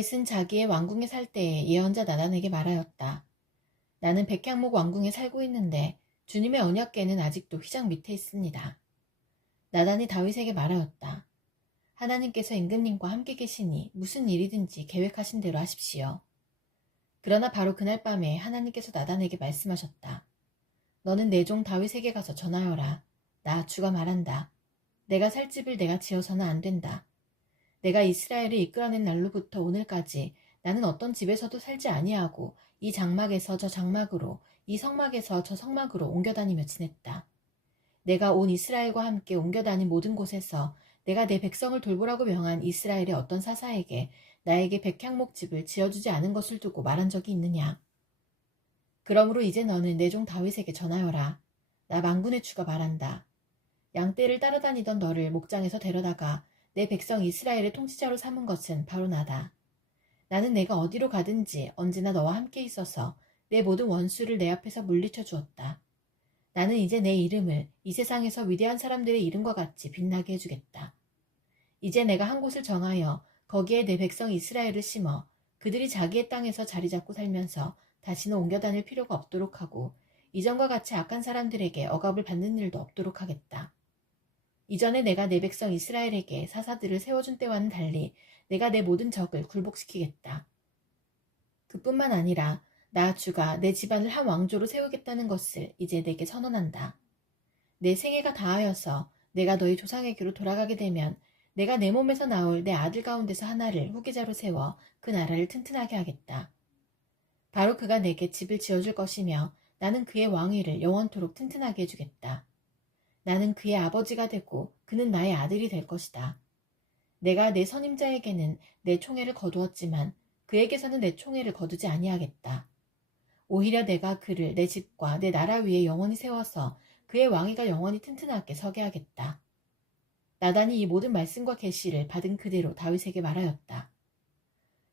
다윗은 자기의 왕궁에 살 때에 예언자 나단에게 말하였다. 나는 백향목 왕궁에 살고 있는데 주님의 언약궤는 아직도 휘장 밑에 있습니다. 나단이 다윗에게 말하였다. 하나님께서 임금님과 함께 계시니 무슨 일이든지 계획하신 대로 하십시오. 그러나 바로 그날 밤에 하나님께서 나단에게 말씀하셨다. 너는 내 종 다윗에게 가서 전하여라. 나 주가 말한다. 내가 살 집을 내가 지어서는 안 된다. 내가 이스라엘을 이끌어낸 날로부터 오늘까지 나는 어떤 집에서도 살지 아니하고 이 장막에서 저 장막으로 이 성막에서 저 성막으로 옮겨다니며 지냈다. 내가 온 이스라엘과 함께 옮겨다닌 모든 곳에서 내가 내 백성을 돌보라고 명한 이스라엘의 어떤 사사에게 나에게 백향목집을 지어주지 않은 것을 두고 말한 적이 있느냐. 그러므로 이제 너는 내 종 다윗에게 전하여라. 나 만군의 주가 말한다. 양떼를 따라다니던 너를 목장에서 데려다가 내 백성 이스라엘의 통치자로 삼은 것은 바로 나다. 나는 내가 어디로 가든지 언제나 너와 함께 있어서 내 모든 원수를 내 앞에서 물리쳐 주었다. 나는 이제 내 이름을 이 세상에서 위대한 사람들의 이름과 같이 빛나게 해주겠다. 이제 내가 한 곳을 정하여 거기에 내 백성 이스라엘을 심어 그들이 자기의 땅에서 자리 잡고 살면서 다시는 옮겨 다닐 필요가 없도록 하고 이전과 같이 악한 사람들에게 억압을 받는 일도 없도록 하겠다. 이전에 내가 내 백성 이스라엘에게 사사들을 세워준 때와는 달리 내가 내 모든 적을 굴복시키겠다. 그뿐만 아니라 나 주가 내 집안을 한 왕조로 세우겠다는 것을 이제 내게 선언한다. 내 생애가 다하여서 내가 너희 조상에게로 돌아가게 되면 내가 내 몸에서 나올 내 아들 가운데서 하나를 후계자로 세워 그 나라를 튼튼하게 하겠다. 바로 그가 내게 집을 지어줄 것이며 나는 그의 왕위를 영원토록 튼튼하게 해주겠다. 나는 그의 아버지가 되고 그는 나의 아들이 될 것이다. 내가 내 선임자에게는 내 총애를 거두었지만 그에게서는 내 총애를 거두지 아니하겠다. 오히려 내가 그를 내 집과 내 나라 위에 영원히 세워서 그의 왕위가 영원히 튼튼하게 서게 하겠다. 나단이 이 모든 말씀과 계시를 받은 그대로 다윗에게 말하였다.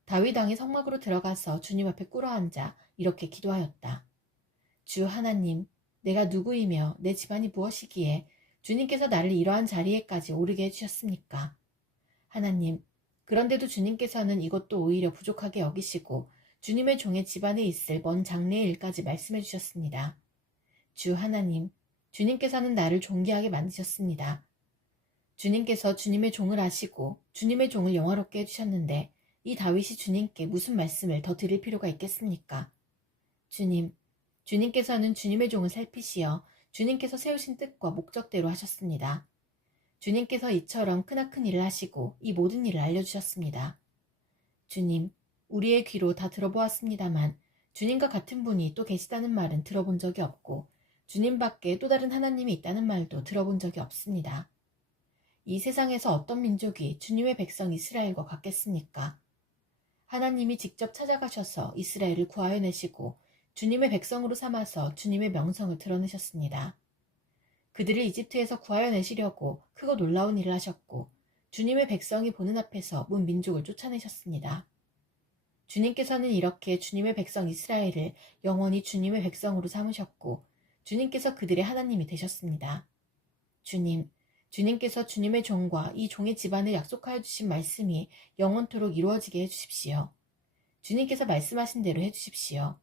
다윗 왕이 성막으로 들어가서 주님 앞에 꿇어앉아 이렇게 기도하였다. 주 하나님, 내가 누구이며 내 집안이 무엇이기에 주님께서 나를 이러한 자리에까지 오르게 해주셨습니까? 하나님, 그런데도 주님께서는 이것도 오히려 부족하게 여기시고 주님의 종의 집안에 있을 먼 장래의 일까지 말씀해 주셨습니다. 주 하나님, 주님께서는 나를 존귀하게 만드셨습니다. 주님께서 주님의 종을 아시고 주님의 종을 영화롭게 해주셨는데 이 다윗이 주님께 무슨 말씀을 더 드릴 필요가 있겠습니까? 주님, 주님께서는 주님의 종을 살피시어 주님께서 세우신 뜻과 목적대로 하셨습니다. 주님께서 이처럼 크나큰 일을 하시고 이 모든 일을 알려주셨습니다. 주님, 우리의 귀로 다 들어보았습니다만 주님과 같은 분이 또 계시다는 말은 들어본 적이 없고 주님 밖에 또 다른 하나님이 있다는 말도 들어본 적이 없습니다. 이 세상에서 어떤 민족이 주님의 백성 이스라엘과 같겠습니까? 하나님이 직접 찾아가셔서 이스라엘을 구하여내시고 주님의 백성으로 삼아서 주님의 명성을 드러내셨습니다. 그들을 이집트에서 구하여내시려고 크고 놀라운 일을 하셨고 주님의 백성이 보는 앞에서 문 민족을 쫓아내셨습니다. 주님께서는 이렇게 주님의 백성 이스라엘을 영원히 주님의 백성으로 삼으셨고 주님께서 그들의 하나님이 되셨습니다. 주님께서 주님의 종과 이 종의 집안을 약속하여 주신 말씀이 영원토록 이루어지게 해주십시오. 주님께서 말씀하신 대로 해주십시오.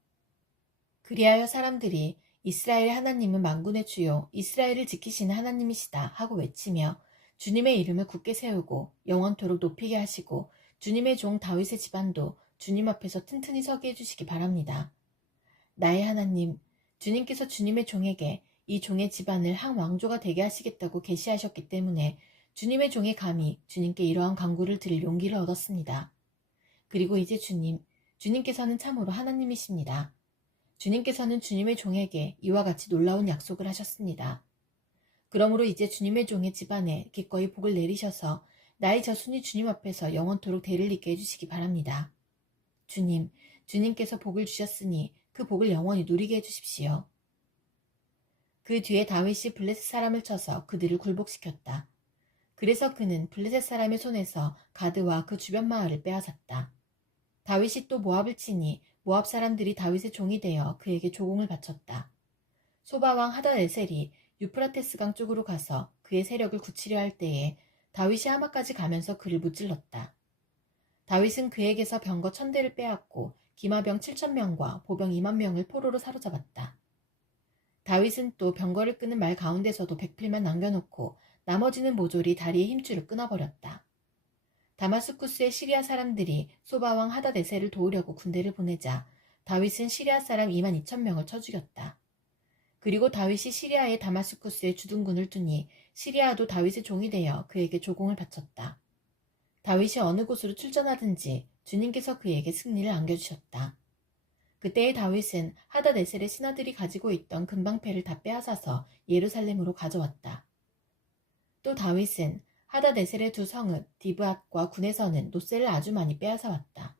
그리하여 사람들이 이스라엘의 하나님은 만군의 주요 이스라엘을 지키시는 하나님이시다 하고 외치며 주님의 이름을 굳게 세우고 영원토록 높이게 하시고 주님의 종 다윗의 집안도 주님 앞에서 튼튼히 서게 해주시기 바랍니다. 나의 하나님, 주님께서 주님의 종에게 이 종의 집안을 한 왕조가 되게 하시겠다고 계시하셨기 때문에 주님의 종의 감히 주님께 이러한 간구를 드릴 용기를 얻었습니다. 그리고 이제 주님께서는 참으로 하나님이십니다. 주님께서는 주님의 종에게 이와 같이 놀라운 약속을 하셨습니다. 그러므로 이제 주님의 종의 집안에 기꺼이 복을 내리셔서 나의 자손이 주님 앞에서 영원토록 대를 잇게 해주시기 바랍니다. 주님께서 복을 주셨으니 그 복을 영원히 누리게 해주십시오. 그 뒤에 다윗이 블레셋 사람을 쳐서 그들을 굴복시켰다. 그래서 그는 블레셋 사람의 손에서 가드와 그 주변 마을을 빼앗았다. 다윗이 또 모압을 치니 모압 사람들이 다윗의 종이 되어 그에게 조공을 바쳤다. 소바왕 하다에셀이 유프라테스 강 쪽으로 가서 그의 세력을 굳히려 할 때에 다윗이 하마까지 가면서 그를 무찔렀다. 다윗은 그에게서 병거 1000대를 빼앗고 기마병 7000명과 보병 2만 명을 포로로 사로잡았다. 다윗은 또 병거를 끄는 말 가운데서도 백필만 남겨놓고 나머지는 모조리 다리의 힘줄을 끊어버렸다. 다마스쿠스의 시리아 사람들이 소바왕 하다데셀을 도우려고 군대를 보내자 다윗은 시리아 사람 22,000명을 쳐 죽였다. 그리고 다윗이 시리아의 다마스쿠스에 주둔군을 두니 시리아도 다윗의 종이 되어 그에게 조공을 바쳤다. 다윗이 어느 곳으로 출전하든지 주님께서 그에게 승리를 안겨주셨다. 그때의 다윗은 하다네셀의 신하들이 가지고 있던 금방패를 다 빼앗아서 예루살렘으로 가져왔다. 또 다윗은 하다네셀의 두 성읍 디브앗과 군에서는 노새를 아주 많이 빼앗아 왔다.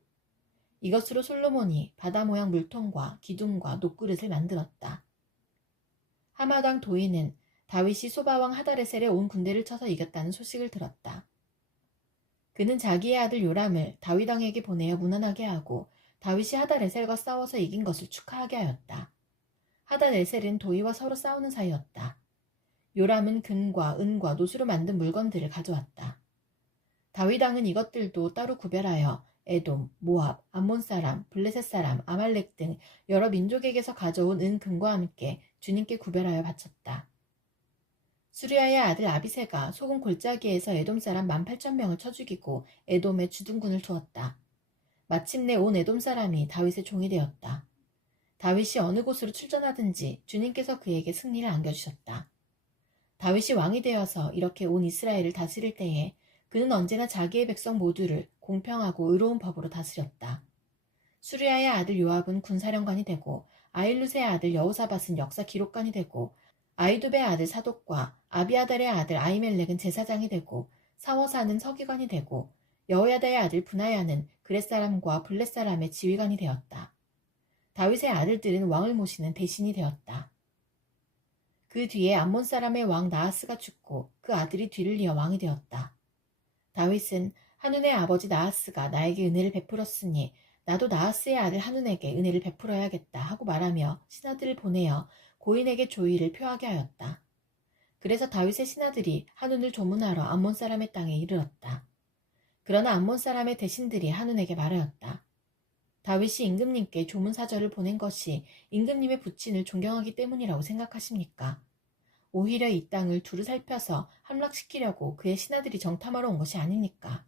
이것으로 솔로몬이 바다 모양 물통과 기둥과 녹그릇을 만들었다. 하마당 도인은 다윗이 소바왕 하다레셀의 온 군대를 쳐서 이겼다는 소식을 들었다. 그는 자기의 아들 요람을 다윗 왕에게 보내어 무난하게 하고 다윗이 하다레셀과 싸워서 이긴 것을 축하하게 하였다. 하다레셀은 도이와 서로 싸우는 사이였다. 요람은 금과 은과 노수로 만든 물건들을 가져왔다. 다윗 왕은 이것들도 따로 구별하여 에돔, 모압, 암몬 사람, 블레셋 사람, 아말렉 등 여러 민족에게서 가져온 은, 금과 함께 주님께 구별하여 바쳤다. 수리아의 아들 아비새가 소금 골짜기에서 에돔 사람 18,000명을 쳐 죽이고 에돔에 주둔군을 두었다. 마침내 온 에돔 사람이 다윗의 종이 되었다. 다윗이 어느 곳으로 출전하든지 주님께서 그에게 승리를 안겨주셨다. 다윗이 왕이 되어서 이렇게 온 이스라엘을 다스릴 때에 그는 언제나 자기의 백성 모두를 공평하고 의로운 법으로 다스렸다. 수리아의 아들 요압은 군사령관이 되고 아일룻의 아들 여호사밧은 역사 기록관이 되고 아이두베의 아들 사독과 아비아달의 아들 아히멜렉은 제사장이 되고 사워사는 서기관이 되고 여호야다의 아들 브나야는 그렛 사람과 블렛 사람의 지휘관이 되었다. 다윗의 아들들은 왕을 모시는 대신이 되었다. 그 뒤에 암몬 사람의 왕 나하스가 죽고 그 아들이 뒤를 이어 왕이 되었다. 다윗은 한운의 아버지 나하스가 나에게 은혜를 베풀었으니 나도 나하스의 아들 한운에게 은혜를 베풀어야겠다 하고 말하며 신하들을 보내어 고인에게 조의를 표하게 하였다. 그래서 다윗의 신하들이 한운을 조문하러 암몬 사람의 땅에 이르렀다. 그러나 암몬 사람의 대신들이 한운에게 말하였다. 다윗이 임금님께 조문사절을 보낸 것이 임금님의 부친을 존경하기 때문이라고 생각하십니까? 오히려 이 땅을 두루 살펴서 함락시키려고 그의 신하들이 정탐하러 온 것이 아닙니까?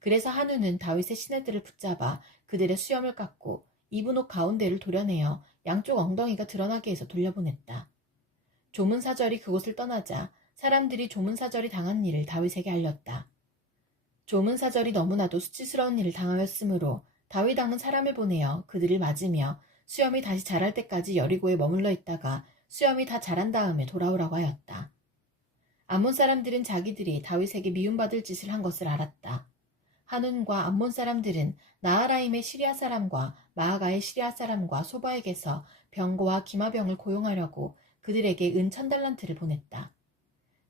그래서 한우는 다윗의 신하들을 붙잡아 그들의 수염을 깎고 입은 옷 가운데를 도려내어 양쪽 엉덩이가 드러나게 해서 돌려보냈다. 조문사절이 그곳을 떠나자 사람들이 조문사절이 당한 일을 다윗에게 알렸다. 조문사절이 너무나도 수치스러운 일을 당하였으므로 다윗 왕은 사람을 보내어 그들을 맞으며 수염이 다시 자랄 때까지 여리고에 머물러 있다가 수염이 다 자란 다음에 돌아오라고 하였다. 암몬 사람들은 자기들이 다윗에게 미움받을 짓을 한 것을 알았다. 한운과 암몬 사람들은 나하라임의 시리아 사람과 마아가의 시리아 사람과 소바에게서 병거와 기마병을 고용하려고 그들에게 은 1000달란트를 보냈다.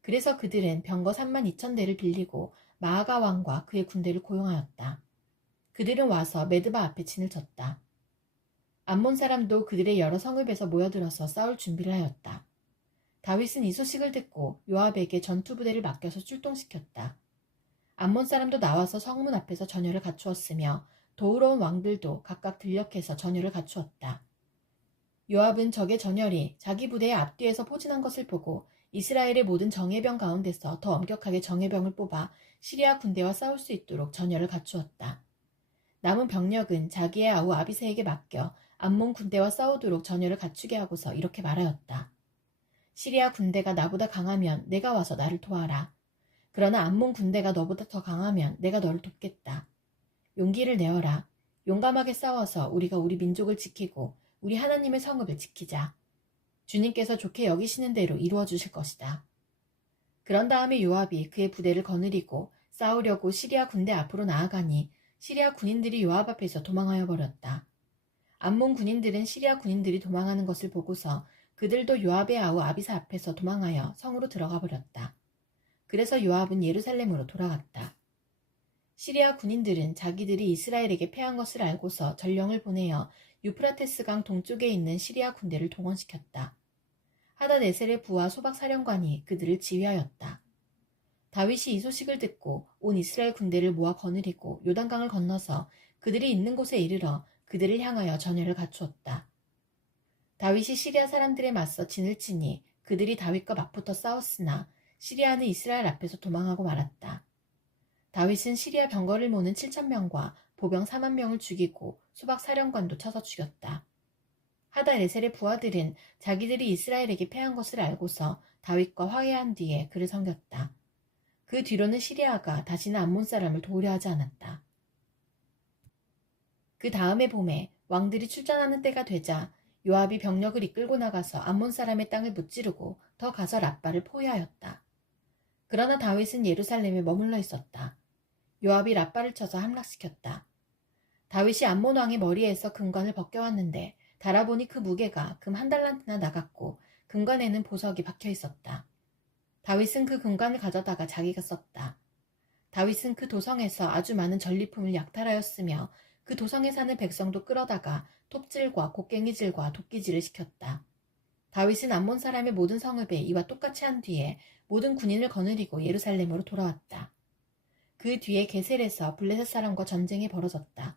그래서 그들은 병거 32,000대를 빌리고 마아가 왕과 그의 군대를 고용하였다. 그들은 와서 메드바 앞에 진을 쳤다. 암몬 사람도 그들의 여러 성읍에서 모여들어서 싸울 준비를 하였다. 다윗은 이 소식을 듣고 요압에게 전투부대를 맡겨서 출동시켰다. 암몬 사람도 나와서 성문 앞에서 전열을 갖추었으며 도우러온 왕들도 각각 들녘에서 전열을 갖추었다. 요압은 적의 전열이 자기 부대의 앞뒤에서 포진한 것을 보고 이스라엘의 모든 정예병 가운데서 더 엄격하게 정예병을 뽑아 시리아 군대와 싸울 수 있도록 전열을 갖추었다. 남은 병력은 자기의 아우 아비새에게 맡겨 암몬 군대와 싸우도록 전열을 갖추게 하고서 이렇게 말하였다. 시리아 군대가 나보다 강하면 내가 와서 나를 도와라. 그러나 암몬 군대가 너보다 더 강하면 내가 너를 돕겠다. 용기를 내어라. 용감하게 싸워서 우리가 우리 민족을 지키고 우리 하나님의 성읍을 지키자. 주님께서 좋게 여기시는 대로 이루어 주실 것이다. 그런 다음에 요압이 그의 부대를 거느리고 싸우려고 시리아 군대 앞으로 나아가니 시리아 군인들이 요압 앞에서 도망하여 버렸다. 암몬 군인들은 시리아 군인들이 도망하는 것을 보고서 그들도 요압의 아우 아비사 앞에서 도망하여 성으로 들어가 버렸다. 그래서 요압은 예루살렘으로 돌아갔다. 시리아 군인들은 자기들이 이스라엘에게 패한 것을 알고서 전령을 보내어 유프라테스강 동쪽에 있는 시리아 군대를 동원시켰다. 하다네셀의 부하 소박 사령관이 그들을 지휘하였다. 다윗이 이 소식을 듣고 온 이스라엘 군대를 모아 거느리고 요단강을 건너서 그들이 있는 곳에 이르러 그들을 향하여 전열을 갖추었다. 다윗이 시리아 사람들에 맞서 진을 치니 그들이 다윗과 맞붙어 싸웠으나 시리아는 이스라엘 앞에서 도망하고 말았다. 다윗은 시리아 병거를 모는 7,000명과 보병 4만 명을 죽이고 수박 사령관도 쳐서 죽였다. 하다레셀의 부하들은 자기들이 이스라엘에게 패한 것을 알고서 다윗과 화해한 뒤에 그를 섬겼다. 그 뒤로는 시리아가 다시는 암몬 사람을 도우려 하지 않았다. 그 다음의 봄에 왕들이 출전하는 때가 되자 요압이 병력을 이끌고 나가서 암몬 사람의 땅을 무찌르고 더 가서 랍바를 포위하였다. 그러나 다윗은 예루살렘에 머물러 있었다. 요압이 랍바를 쳐서 함락시켰다. 다윗이 암몬 왕의 머리에서 금관을 벗겨왔는데 달아보니 그 무게가 금 1달란트나 나갔고 금관에는 보석이 박혀 있었다. 다윗은 그 금관을 가져다가 자기가 썼다. 다윗은 그 도성에서 아주 많은 전리품을 약탈하였으며 그 도성에 사는 백성도 끌어다가 톱질과 곡괭이질과 도끼질을 시켰다. 다윗은 암몬 사람의 모든 성읍에 이와 똑같이 한 뒤에 모든 군인을 거느리고 예루살렘으로 돌아왔다. 그 뒤에 게셀에서 블레셋 사람과 전쟁이 벌어졌다.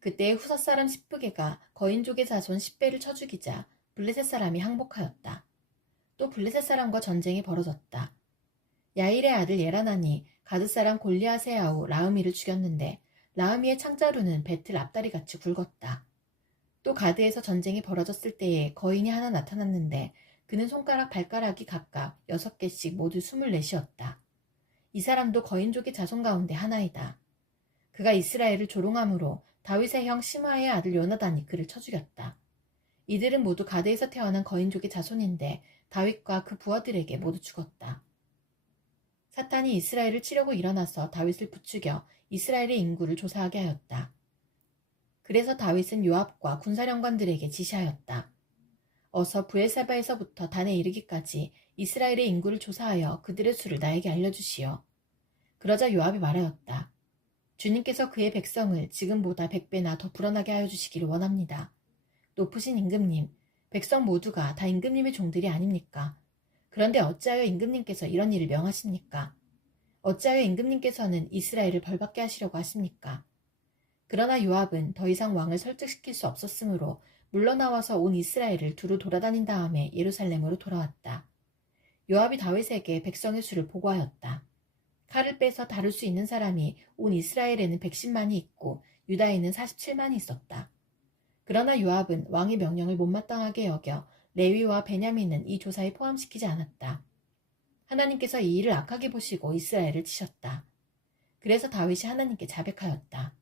그때 후사 사람 시프게가 거인족의 자손 10배를 쳐 죽이자 블레셋 사람이 항복하였다. 또 블레셋 사람과 전쟁이 벌어졌다. 야일의 아들 예라난이 가드 사람 골리앗의 아우 라흐미를 죽였는데 라흐미의 창자루는 배틀 앞다리 같이 굵었다. 또 가드에서 전쟁이 벌어졌을 때에 거인이 하나 나타났는데 그는 손가락 발가락이 각각 6개씩 모두 24이었다. 이 사람도 거인족의 자손 가운데 하나이다. 그가 이스라엘을 조롱함으로 다윗의 형 시므아의 아들 요나단이 그를 쳐 죽였다. 이들은 모두 가드에서 태어난 거인족의 자손인데 다윗과 그 부하들에게 모두 죽었다. 사탄이 이스라엘을 치려고 일어나서 다윗을 부추겨 이스라엘의 인구를 조사하게 하였다. 그래서 다윗은 요압과 군사령관들에게 지시하였다. 어서 브엘사바에서부터 단에 이르기까지 이스라엘의 인구를 조사하여 그들의 수를 나에게 알려주시오. 그러자 요압이 말하였다. 주님께서 그의 백성을 지금보다 100배나 더 불어나게 하여 주시기를 원합니다. 높으신 임금님, 백성 모두가 다 임금님의 종들이 아닙니까? 그런데 어찌하여 임금님께서 이런 일을 명하십니까? 어찌하여 임금님께서는 이스라엘을 벌받게 하시려고 하십니까? 그러나 요압은 더 이상 왕을 설득시킬 수 없었으므로 물러나와서 온 이스라엘을 두루 돌아다닌 다음에 예루살렘으로 돌아왔다. 요압이 다윗에게 백성의 수를 보고하였다. 칼을 빼서 다룰 수 있는 사람이 온 이스라엘에는 110만이 있고 유다에는 47만이 있었다. 그러나 요압은 왕의 명령을 못마땅하게 여겨 레위와 베냐민은 이 조사에 포함시키지 않았다. 하나님께서 이 일을 악하게 보시고 이스라엘을 치셨다. 그래서 다윗이 하나님께 자백하였다.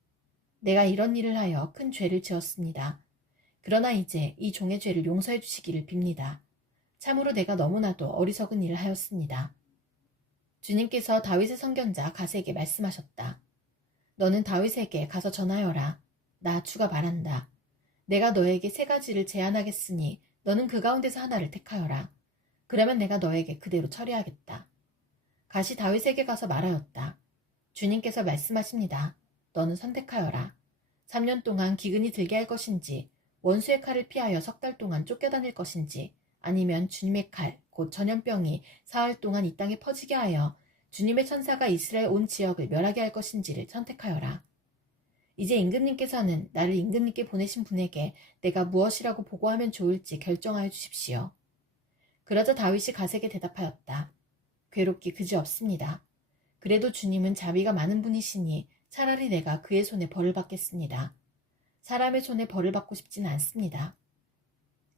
내가 이런 일을 하여 큰 죄를 지었습니다. 그러나 이제 이 종의 죄를 용서해 주시기를 빕니다. 참으로 내가 너무나도 어리석은 일을 하였습니다. 주님께서 다윗의 선견자 가세에게 말씀하셨다. 너는 다윗에게 가서 전하여라. 나 주가 말한다. 내가 너에게 3가지를 제안하겠으니 너는 그 가운데서 하나를 택하여라. 그러면 내가 너에게 그대로 처리하겠다. 가시 다윗에게 가서 말하였다. 주님께서 말씀하십니다. 너는 선택하여라. 3년 동안 기근이 들게 할 것인지 원수의 칼을 피하여 3달 동안 쫓겨다닐 것인지 아니면 주님의 칼, 곧 전염병이 사흘 동안 이 땅에 퍼지게 하여 주님의 천사가 이스라엘 온 지역을 멸하게 할 것인지를 선택하여라. 이제 임금님께서는 나를 임금님께 보내신 분에게 내가 무엇이라고 보고하면 좋을지 결정하여 주십시오. 그러자 다윗이 가세에게 대답하였다. 괴롭기 그지없습니다. 그래도 주님은 자비가 많은 분이시니 차라리 내가 그의 손에 벌을 받겠습니다. 사람의 손에 벌을 받고 싶지는 않습니다.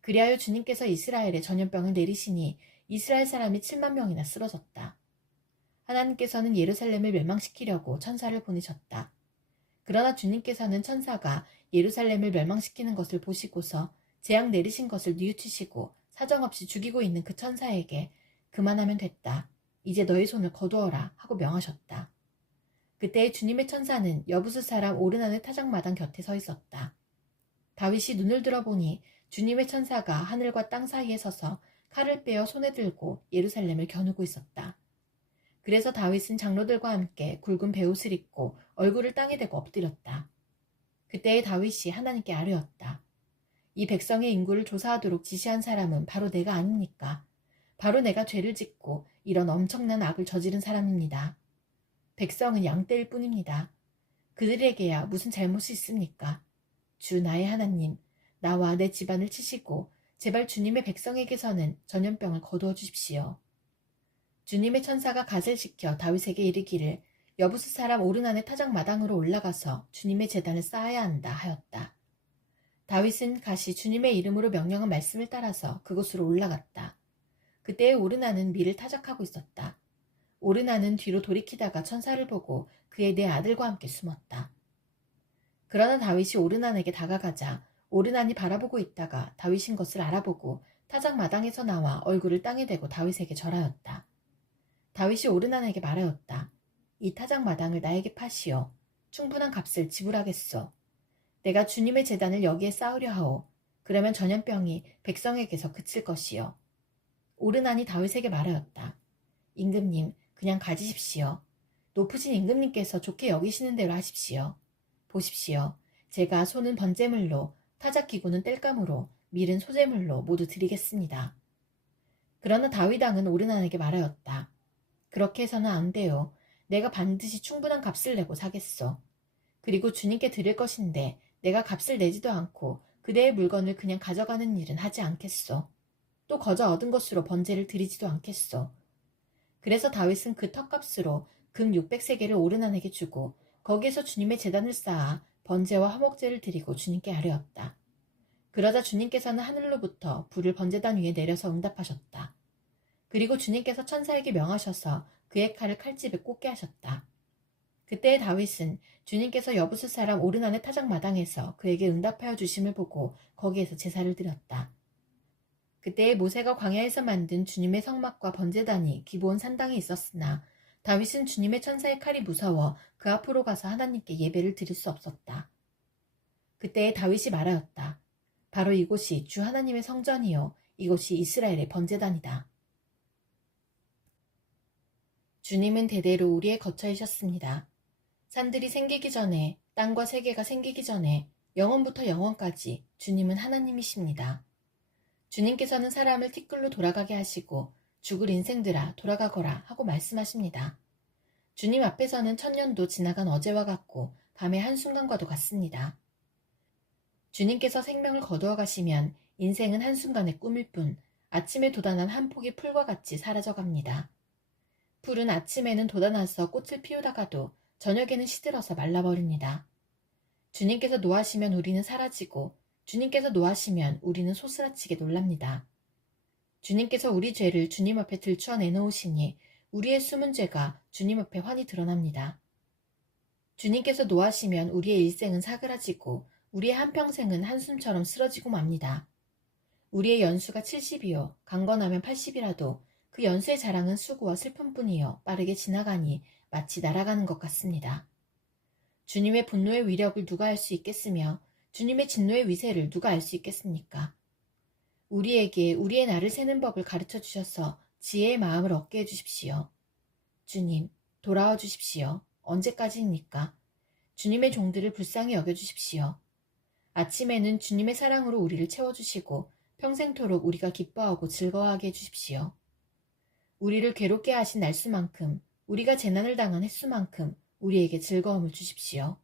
그리하여 주님께서 이스라엘에 전염병을 내리시니 이스라엘 사람이 7만 명이나 쓰러졌다. 하나님께서는 예루살렘을 멸망시키려고 천사를 보내셨다. 그러나 주님께서는 천사가 예루살렘을 멸망시키는 것을 보시고서 재앙 내리신 것을 뉘우치시고 사정없이 죽이고 있는 그 천사에게 그만하면 됐다. 이제 너의 손을 거두어라 하고 명하셨다. 그때 주님의 천사는 여부스 사람 오르나의 타작마당 곁에 서 있었다. 다윗이 눈을 들어보니 주님의 천사가 하늘과 땅 사이에 서서 칼을 빼어 손에 들고 예루살렘을 겨누고 있었다. 그래서 다윗은 장로들과 함께 굵은 베옷을 입고 얼굴을 땅에 대고 엎드렸다. 그때의 다윗이 하나님께 아뢰었다. 이 백성의 인구를 조사하도록 지시한 사람은 바로 내가 아닙니까? 바로 내가 죄를 짓고 이런 엄청난 악을 저지른 사람입니다. 백성은 양떼일 뿐입니다. 그들에게야 무슨 잘못이 있습니까? 주 나의 하나님, 나와 내 집안을 치시고 제발 주님의 백성에게서는 전염병을 거두어 주십시오. 주님의 천사가 갓을 시켜 다윗에게 이르기를 여부스 사람 오르난의 타작마당으로 올라가서 주님의 제단을 쌓아야 한다 하였다. 다윗은 갓이 주님의 이름으로 명령한 말씀을 따라서 그곳으로 올라갔다. 그때의 오르난은 밀을 타작하고 있었다. 오르난은 뒤로 돌이키다가 천사를 보고 그의 네 아들과 함께 숨었다. 그러나 다윗이 오르난에게 다가가자 오르난이 바라보고 있다가 다윗인 것을 알아보고 타작 마당에서 나와 얼굴을 땅에 대고 다윗에게 절하였다. 다윗이 오르난에게 말하였다. 이 타작 마당을 나에게 파시오. 충분한 값을 지불하겠소. 내가 주님의 제단을 여기에 쌓으려 하오. 그러면 전염병이 백성에게서 그칠 것이요. 오르난이 다윗에게 말하였다. 임금님, 그냥 가지십시오. 높으신 임금님께서 좋게 여기시는 대로 하십시오. 보십시오. 제가 소는 번제물로, 타작기구는 땔감으로, 밀은 소제물로 모두 드리겠습니다. 그러나 다윗 왕은 오르난에게 말하였다. 그렇게 해서는 안 돼요. 내가 반드시 충분한 값을 내고 사겠소. 그리고 주님께 드릴 것인데 내가 값을 내지도 않고 그대의 물건을 그냥 가져가는 일은 하지 않겠소. 또 거저 얻은 것으로 번제를 드리지도 않겠소. 그래서 다윗은 그 턱값으로 금 600세겔을 오르난에게 주고 거기에서 주님의 제단을 쌓아 번제와 화목제를 드리고 주님께 아뢰었다. 그러자 주님께서는 하늘로부터 불을 번제단 위에 내려서 응답하셨다. 그리고 주님께서 천사에게 명하셔서 그의 칼을 칼집에 꽂게 하셨다. 그때의 다윗은 주님께서 여부스 사람 오르난의 타작 마당에서 그에게 응답하여 주심을 보고 거기에서 제사를 드렸다. 그때의 모세가 광야에서 만든 주님의 성막과 번제단이 기브온 산당에 있었으나 다윗은 주님의 천사의 칼이 무서워 그 앞으로 가서 하나님께 예배를 드릴 수 없었다. 그때의 다윗이 말하였다. 바로 이곳이 주 하나님의 성전이요 이곳이 이스라엘의 번제단이다. 주님은 대대로 우리의 거처이셨습니다. 산들이 생기기 전에, 땅과 세계가 생기기 전에 영원부터 영원까지 주님은 하나님이십니다. 주님께서는 사람을 티끌로 돌아가게 하시고 죽을 인생들아 돌아가거라 하고 말씀하십니다. 주님 앞에서는 천년도 지나간 어제와 같고 밤의 한순간과도 같습니다. 주님께서 생명을 거두어 가시면 인생은 한순간의 꿈일 뿐 아침에 돋아난 한 폭의 풀과 같이 사라져갑니다. 풀은 아침에는 돋아나서 꽃을 피우다가도 저녁에는 시들어서 말라버립니다. 주님께서 노하시면 우리는 사라지고 주님께서 노하시면 우리는 소스라치게 놀랍니다. 주님께서 우리 죄를 주님 앞에 들추어 내놓으시니 우리의 숨은 죄가 주님 앞에 환히 드러납니다. 주님께서 노하시면 우리의 일생은 사그라지고 우리의 한평생은 한숨처럼 쓰러지고 맙니다. 우리의 연수가 70이요 강건하면 80이라도 그 연수의 자랑은 수고와 슬픔뿐이요 빠르게 지나가니 마치 날아가는 것 같습니다. 주님의 분노의 위력을 누가 알 수 있겠으며 주님의 진노의 위세를 누가 알 수 있겠습니까? 우리에게 우리의 날을 세는 법을 가르쳐 주셔서 지혜의 마음을 얻게 해주십시오. 주님, 돌아와 주십시오. 언제까지입니까? 주님의 종들을 불쌍히 여겨주십시오. 아침에는 주님의 사랑으로 우리를 채워주시고 평생토록 우리가 기뻐하고 즐거워하게 해주십시오. 우리를 괴롭게 하신 날수만큼 우리가 재난을 당한 횟수만큼 우리에게 즐거움을 주십시오.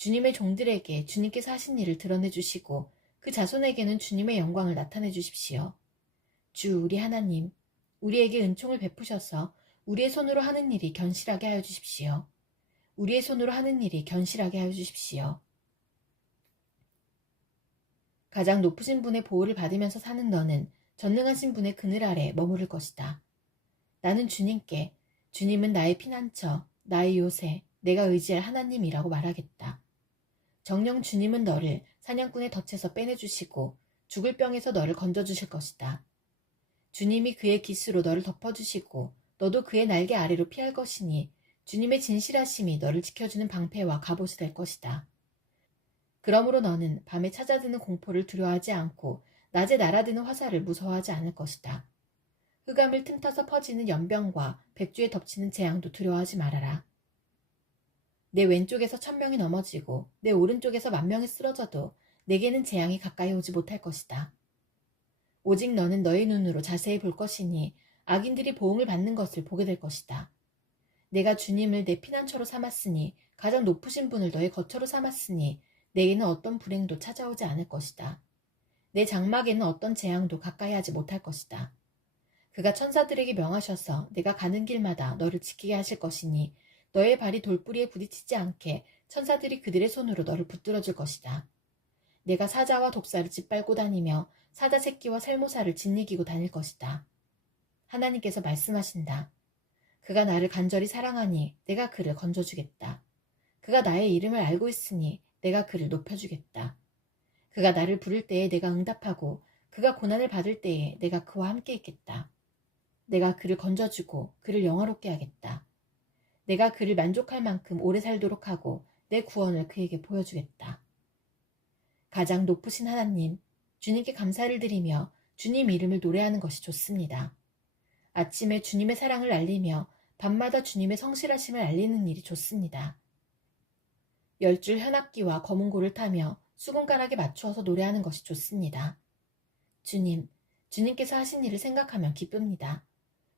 주님의 종들에게 주님께서 하신 일을 드러내 주시고 그 자손에게는 주님의 영광을 나타내 주십시오. 주 우리 하나님, 우리에게 은총을 베푸셔서 우리의 손으로 하는 일이 견실하게 하여 주십시오. 우리의 손으로 하는 일이 견실하게 하여 주십시오. 가장 높으신 분의 보호를 받으면서 사는 너는 전능하신 분의 그늘 아래 머무를 것이다. 나는 주님께 주님은 나의 피난처, 나의 요새, 내가 의지할 하나님이라고 말하겠다. 정녕 주님은 너를 사냥꾼의 덫에서 빼내주시고 죽을 병에서 너를 건져주실 것이다. 주님이 그의 깃으로 너를 덮어주시고 너도 그의 날개 아래로 피할 것이니 주님의 진실하심이 너를 지켜주는 방패와 갑옷이 될 것이다. 그러므로 너는 밤에 찾아드는 공포를 두려워하지 않고 낮에 날아드는 화살을 무서워하지 않을 것이다. 흑암을 틈타서 퍼지는 연병과 백주에 덮치는 재앙도 두려워하지 말아라. 내 왼쪽에서 1000명이 넘어지고 내 오른쪽에서 10,000명이 쓰러져도 내게는 재앙이 가까이 오지 못할 것이다. 오직 너는 너의 눈으로 자세히 볼 것이니 악인들이 보응을 받는 것을 보게 될 것이다. 내가 주님을 내 피난처로 삼았으니 가장 높으신 분을 너의 거처로 삼았으니 내게는 어떤 불행도 찾아오지 않을 것이다. 내 장막에는 어떤 재앙도 가까이 하지 못할 것이다. 그가 천사들에게 명하셔서 내가 가는 길마다 너를 지키게 하실 것이니 너의 발이 돌뿌리에 부딪히지 않게 천사들이 그들의 손으로 너를 붙들어 줄 것이다. 내가 사자와 독사를 짓밟고 다니며 사자 새끼와 살모사를 짓이기고 다닐 것이다. 하나님께서 말씀하신다. 그가 나를 간절히 사랑하니 내가 그를 건져주겠다. 그가 나의 이름을 알고 있으니 내가 그를 높여주겠다. 그가 나를 부를 때에 내가 응답하고 그가 고난을 받을 때에 내가 그와 함께 있겠다. 내가 그를 건져주고 그를 영화롭게 하겠다. 내가 그를 만족할 만큼 오래 살도록 하고 내 구원을 그에게 보여주겠다. 가장 높으신 하나님, 주님께 감사를 드리며 주님 이름을 노래하는 것이 좋습니다. 아침에 주님의 사랑을 알리며 밤마다 주님의 성실하심을 알리는 일이 좋습니다. 10줄 현악기와 검은고를 타며 수군가락에 맞추어서 노래하는 것이 좋습니다. 주님께서 하신 일을 생각하면 기쁩니다.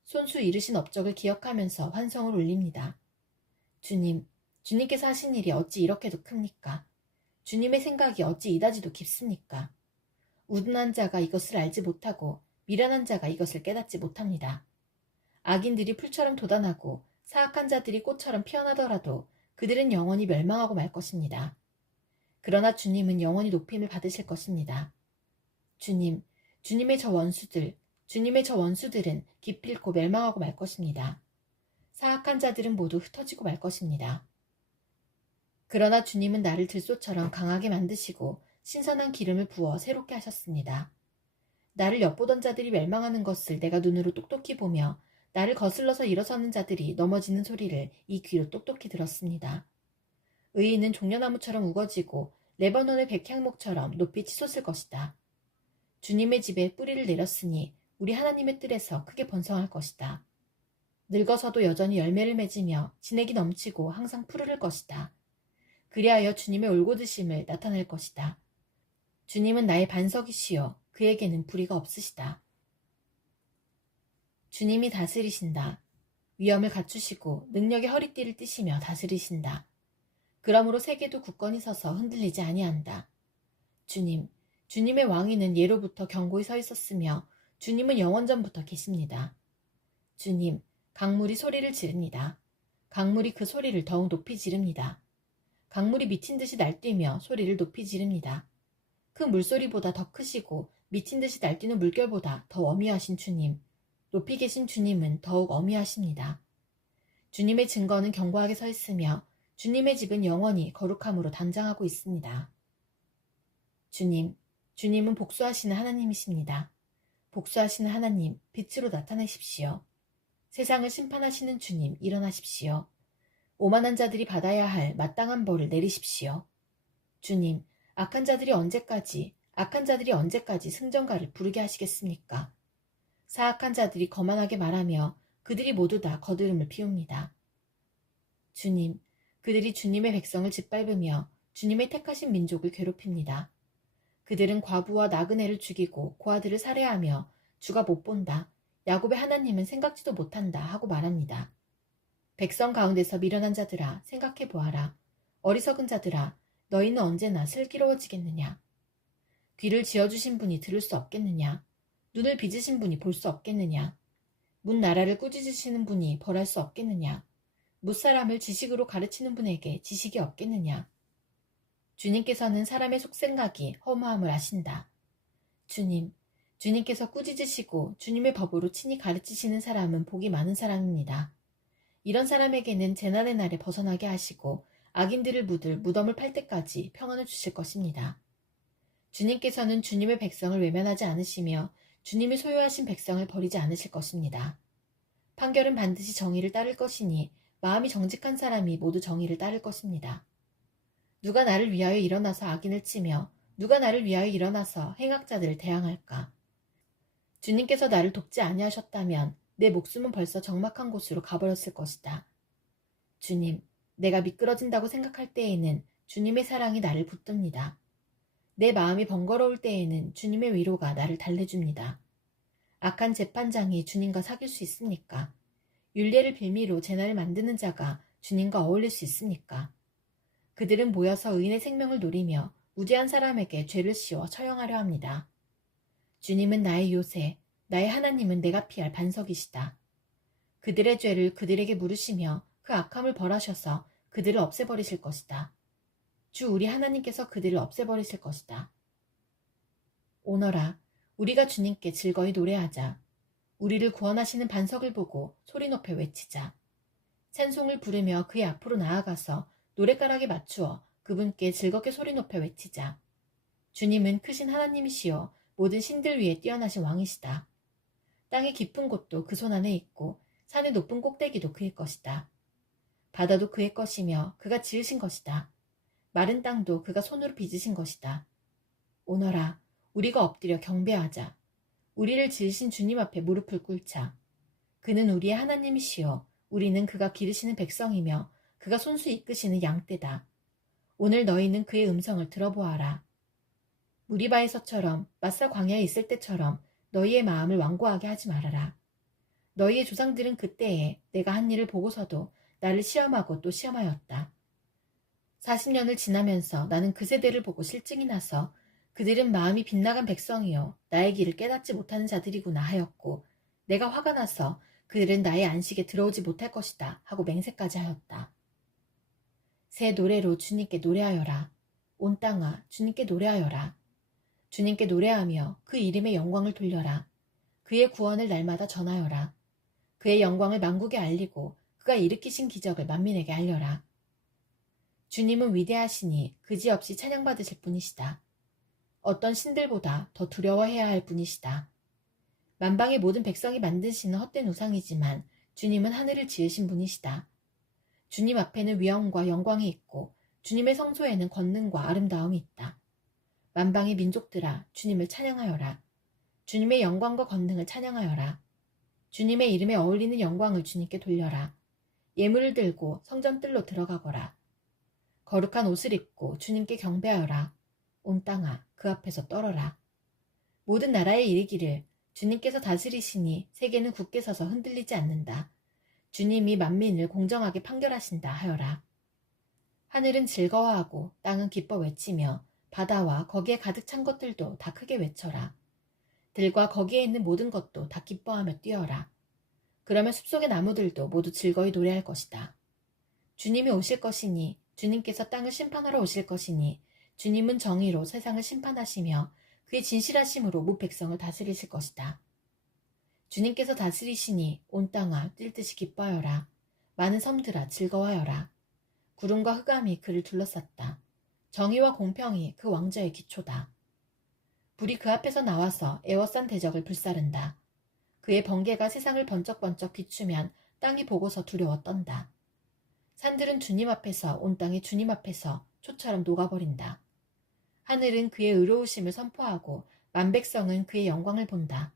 손수 이르신 업적을 기억하면서 환성을 올립니다. 주님께서 하신 일이 어찌 이렇게도 큽니까? 주님의 생각이 어찌 이다지도 깊습니까? 우둔한 자가 이것을 알지 못하고 미련한 자가 이것을 깨닫지 못합니다. 악인들이 풀처럼 돋아나고 사악한 자들이 꽃처럼 피어나더라도 그들은 영원히 멸망하고 말 것입니다. 그러나 주님은 영원히 높임을 받으실 것입니다. 주님의 저 원수들은 기필코 멸망하고 말 것입니다. 사악한 자들은 모두 흩어지고 말 것입니다. 그러나 주님은 나를 들소처럼 강하게 만드시고 신선한 기름을 부어 새롭게 하셨습니다. 나를 엿보던 자들이 멸망하는 것을 내가 눈으로 똑똑히 보며 나를 거슬러서 일어서는 자들이 넘어지는 소리를 이 귀로 똑똑히 들었습니다. 의인은 종려나무처럼 우거지고 레바논의 백향목처럼 높이 치솟을 것이다. 주님의 집에 뿌리를 내렸으니 우리 하나님의 뜰에서 크게 번성할 것이다. 늙어서도 여전히 열매를 맺으며 진액이 넘치고 항상 푸르를 것이다. 그리하여 주님의 올곧으심을 나타낼 것이다. 주님은 나의 반석이시여 그에게는 불의가 없으시다. 주님이 다스리신다. 위엄을 갖추시고 능력의 허리띠를 띠시며 다스리신다. 그러므로 세계도 굳건히 서서 흔들리지 아니한다. 주님의 왕위는 예로부터 견고히 서 있었으며 주님은 영원전부터 계십니다. 강물이 소리를 지릅니다. 강물이 그 소리를 더욱 높이 지릅니다. 강물이 미친 듯이 날뛰며 소리를 높이 지릅니다. 그 물소리보다 더 크시고 미친 듯이 날뛰는 물결보다 더 어미하신 주님, 높이 계신 주님은 더욱 어미하십니다. 주님의 증거는 견고하게 서 있으며 주님의 집은 영원히 거룩함으로 단장하고 있습니다. 주님은 복수하시는 하나님이십니다. 복수하시는 하나님, 빛으로 나타내십시오. 세상을 심판하시는 주님, 일어나십시오. 오만한 자들이 받아야 할 마땅한 벌을 내리십시오. 주님, 악한 자들이 언제까지 승전가를 부르게 하시겠습니까? 사악한 자들이 거만하게 말하며 그들이 모두 다 거드름을 피웁니다. 그들이 주님의 백성을 짓밟으며 주님의 택하신 민족을 괴롭힙니다. 그들은 과부와 나그네를 죽이고 고아들을 살해하며 주가 못 본다. 야곱의 하나님은 생각지도 못한다 하고 말합니다. 백성 가운데서 미련한 자들아 생각해 보아라. 어리석은 자들아 너희는 언제나 슬기로워지겠느냐. 귀를 지어주신 분이 들을 수 없겠느냐. 눈을 빚으신 분이 볼 수 없겠느냐. 문 나라를 꾸짖으시는 분이 벌할 수 없겠느냐. 뭇사람을 지식으로 가르치는 분에게 지식이 없겠느냐. 주님께서는 사람의 속생각이 허무함을 아신다. 주님께서 꾸짖으시고 주님의 법으로 친히 가르치시는 사람은 복이 많은 사람입니다. 이런 사람에게는 재난의 날에 벗어나게 하시고 악인들을 묻을 무덤을 팔 때까지 평안을 주실 것입니다. 주님께서는 주님의 백성을 외면하지 않으시며 주님이 소유하신 백성을 버리지 않으실 것입니다. 판결은 반드시 정의를 따를 것이니 마음이 정직한 사람이 모두 정의를 따를 것입니다. 누가 나를 위하여 일어나서 악인을 치며 누가 나를 위하여 일어나서 행악자들을 대항할까? 주님께서 나를 돕지 아니하셨다면 내 목숨은 벌써 적막한 곳으로 가버렸을 것이다. 내가 미끄러진다고 생각할 때에는 주님의 사랑이 나를 붙듭니다. 내 마음이 번거로울 때에는 주님의 위로가 나를 달래줍니다. 악한 재판장이 주님과 사귈 수 있습니까? 율례를 빌미로 제난을 만드는 자가 주님과 어울릴 수 있습니까? 그들은 모여서 의인의 생명을 노리며 무죄한 사람에게 죄를 씌워 처형하려 합니다. 주님은 나의 요새, 나의 하나님은 내가 피할 반석이시다. 그들의 죄를 그들에게 물으시며 그 악함을 벌하셔서 그들을 없애버리실 것이다. 주 우리 하나님께서 그들을 없애버리실 것이다. 오너라, 우리가 주님께 즐거이 노래하자. 우리를 구원하시는 반석을 보고 소리 높여 외치자. 찬송을 부르며 그의 앞으로 나아가서 노랫가락에 맞추어 그분께 즐겁게 소리 높여 외치자. 주님은 크신 하나님이시여 모든 신들 위에 뛰어나신 왕이시다. 땅의 깊은 곳도 그 손 안에 있고 산의 높은 꼭대기도 그의 것이다. 바다도 그의 것이며 그가 지으신 것이다. 마른 땅도 그가 손으로 빚으신 것이다. 오너라, 우리가 엎드려 경배하자. 우리를 지으신 주님 앞에 무릎을 꿇자. 그는 우리의 하나님이시여 우리는 그가 기르시는 백성이며 그가 손수 이끄시는 양떼다. 오늘 너희는 그의 음성을 들어보아라. 무리바에서처럼 마사 광야에 있을 때처럼 너희의 마음을 완고하게 하지 말아라. 너희의 조상들은 그때에 내가 한 일을 보고서도 나를 시험하고 또 시험하였다. 40년을 지나면서 나는 그 세대를 보고 실증이 나서 그들은 마음이 빗나간 백성이요 나의 길을 깨닫지 못하는 자들이구나 하였고 내가 화가 나서 그들은 나의 안식에 들어오지 못할 것이다 하고 맹세까지 하였다. 새 노래로 주님께 노래하여라. 온 땅아 주님께 노래하여라. 주님께 노래하며 그 이름의 영광을 돌려라. 그의 구원을 날마다 전하여라. 그의 영광을 만국에 알리고 그가 일으키신 기적을 만민에게 알려라. 주님은 위대하시니 그지없이 찬양받으실 분이시다. 어떤 신들보다 더 두려워해야 할 분이시다. 만방의 모든 백성이 만드시는 헛된 우상이지만 주님은 하늘을 지으신 분이시다. 주님 앞에는 위엄과 영광이 있고 주님의 성소에는 권능과 아름다움이 있다. 만방의 민족들아 주님을 찬양하여라. 주님의 영광과 권능을 찬양하여라. 주님의 이름에 어울리는 영광을 주님께 돌려라. 예물을 들고 성전뜰로 들어가거라. 거룩한 옷을 입고 주님께 경배하여라. 온 땅아 그 앞에서 떨어라. 모든 나라에 이르기를 주님께서 다스리시니 세계는 굳게 서서 흔들리지 않는다. 주님이 만민을 공정하게 판결하신다 하여라. 하늘은 즐거워하고 땅은 기뻐 외치며 바다와 거기에 가득 찬 것들도 다 크게 외쳐라. 들과 거기에 있는 모든 것도 다 기뻐하며 뛰어라. 그러면 숲속의 나무들도 모두 즐거이 노래할 것이다. 주님이 오실 것이니 주님께서 땅을 심판하러 오실 것이니 주님은 정의로 세상을 심판하시며 그의 진실하심으로 무 백성을 다스리실 것이다. 주님께서 다스리시니 온 땅아 뛸듯이 기뻐하여라. 많은 섬들아 즐거워하여라. 구름과 흑암이 그를 둘러쌌다. 정의와 공평이 그 왕좌의 기초다. 불이 그 앞에서 나와서 에워싼 대적을 불사른다. 그의 번개가 세상을 번쩍번쩍 비추면 땅이 보고서 두려워 떤다. 산들은 주님 앞에서 온 땅이 주님 앞에서 초처럼 녹아버린다. 하늘은 그의 의로우심을 선포하고 만백성은 그의 영광을 본다.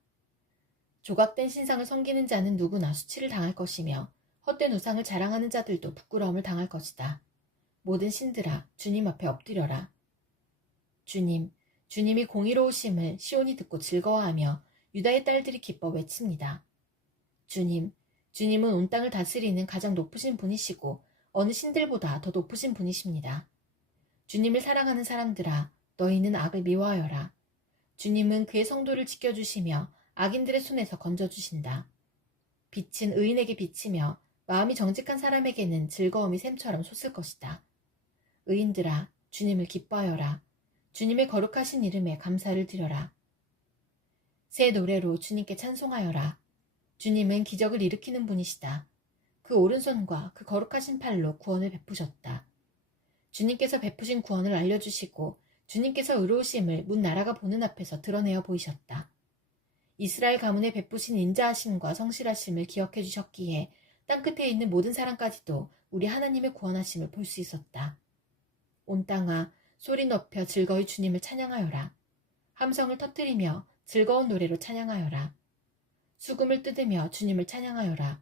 조각된 신상을 섬기는 자는 누구나 수치를 당할 것이며 헛된 우상을 자랑하는 자들도 부끄러움을 당할 것이다. 모든 신들아 주님 앞에 엎드려라. 주님이 공의로우심을 시온이 듣고 즐거워하며 유다의 딸들이 기뻐 외칩니다. 주님은 온 땅을 다스리는 가장 높으신 분이시고 어느 신들보다 더 높으신 분이십니다. 주님을 사랑하는 사람들아 너희는 악을 미워하여라. 주님은 그의 성도를 지켜주시며 악인들의 손에서 건져주신다. 빛은 의인에게 비치며 마음이 정직한 사람에게는 즐거움이 샘처럼 솟을 것이다. 의인들아 주님을 기뻐하여라. 주님의 거룩하신 이름에 감사를 드려라. 새 노래로 주님께 찬송하여라. 주님은 기적을 일으키는 분이시다. 그 오른손과 그 거룩하신 팔로 구원을 베푸셨다. 주님께서 베푸신 구원을 알려주시고 주님께서 의로우심을 문 나라가 보는 앞에서 드러내어 보이셨다. 이스라엘 가문에 베푸신 인자하심과 성실하심을 기억해 주셨기에 땅끝에 있는 모든 사람까지도 우리 하나님의 구원하심을 볼 수 있었다. 온 땅아 소리 높여 즐거이 주님을 찬양하여라. 함성을 터뜨리며 즐거운 노래로 찬양하여라. 수금을 뜯으며 주님을 찬양하여라.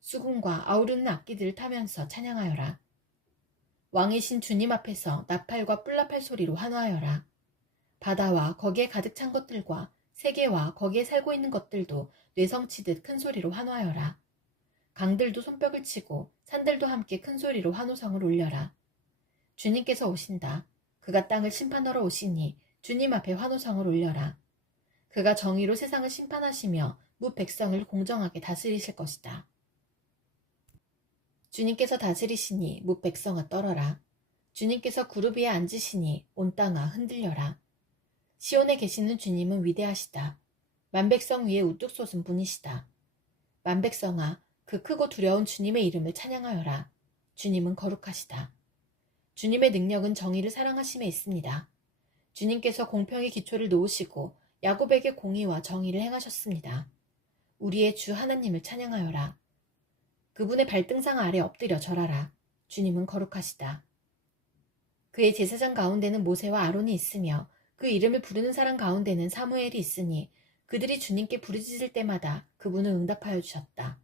수금과 아우르는 악기들을 타면서 찬양하여라. 왕이신 주님 앞에서 나팔과 뿔나팔 소리로 환호하여라. 바다와 거기에 가득 찬 것들과 세계와 거기에 살고 있는 것들도 뇌성치듯 큰 소리로 환호하여라. 강들도 손뼉을 치고 산들도 함께 큰 소리로 환호성을 올려라. 주님께서 오신다. 그가 땅을 심판하러 오시니 주님 앞에 환호성을 올려라. 그가 정의로 세상을 심판하시며 무 백성을 공정하게 다스리실 것이다. 주님께서 다스리시니 무 백성아 떨어라. 주님께서 구름 위에 앉으시니 온 땅아 흔들려라. 시온에 계시는 주님은 위대하시다. 만백성 위에 우뚝 솟은 분이시다. 만백성아 그 크고 두려운 주님의 이름을 찬양하여라. 주님은 거룩하시다. 주님의 능력은 정의를 사랑하심에 있습니다. 주님께서 공평의 기초를 놓으시고 야곱에게 공의와 정의를 행하셨습니다. 우리의 주 하나님을 찬양하여라. 그분의 발등상 아래 엎드려 절하라. 주님은 거룩하시다. 그의 제사장 가운데는 모세와 아론이 있으며 그 이름을 부르는 사람 가운데는 사무엘이 있으니 그들이 주님께 부르짖을 때마다 그분은 응답하여 주셨다.